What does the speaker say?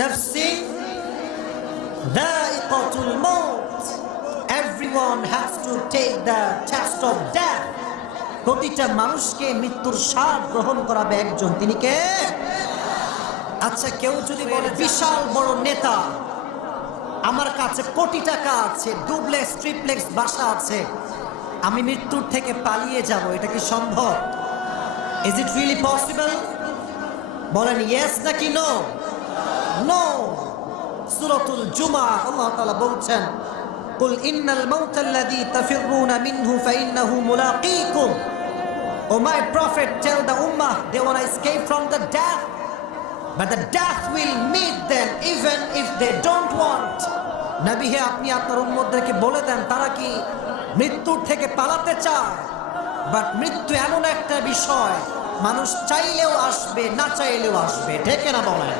নাফসিন যায়িকাতুল Maut. Everyone has to take the test of death. প্রতিটা মানুষকে মৃত্যুর স্বাদ গ্রহণ করাবে একজন, তিনি কে? আচ্ছা, কেউ যদি বলে বিশাল বড় নেতা, আমার কাছে কোটি টাকা আছে, ডুপ্লেক্স ট্রিপ্লেক্স বাসা আছে, আমি মৃত্যুর থেকে পালিয়ে যাব, এটা কি সম্ভব? Is it really possible? বলেন ইয়েস নাকি নো? নো। সূরাতুল জুমআহ আল্লাহ তাআলা বলছেন, কুল ইন্নাল মাউতাল্লাযী তাফিরুনা মিনহু ফাইন্নাহু মুলাকীকুম। O my prophet, tell the উম্মাহ they wanna escape from the death, but the death will meet them even if they don't want. নবী হে, আপনি আপনার উম্মতদেরকে বলে দেন তারা কি মৃত্যুর থেকে পালাতে চায়, বাট মৃত্যু এমন একটা বিষয় মানুষ চাইলেও আসবে, না চাইলেও আসবে, ঠিক না বলেন?